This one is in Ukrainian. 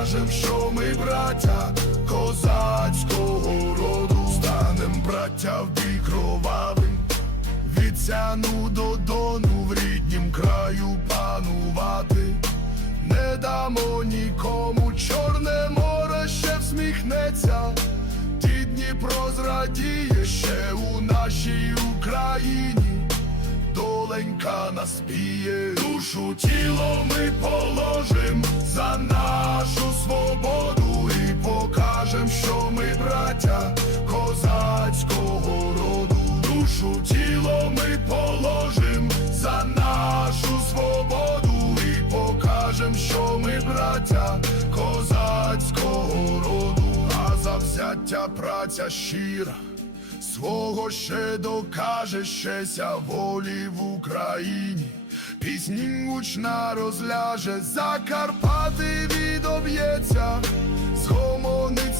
покажем, що ми браття козацького роду, станем браття в бій кровавий. Від сяну до дону в ріднім краю панувати, не дамо нікому чорне море ще всміхнеться, ті Дніпро зрадіє ще у нашій Україні, доленька наспіє, душу тіло ми положим браття козацького роду, душу тіло ми положим за нашу свободу і покажем, що ми браття козацького роду, а завзяття праця щира. Свого ще докаже щеся волі в Україні, пісні гучна розляже, Закарпати відоб'ється, згомонить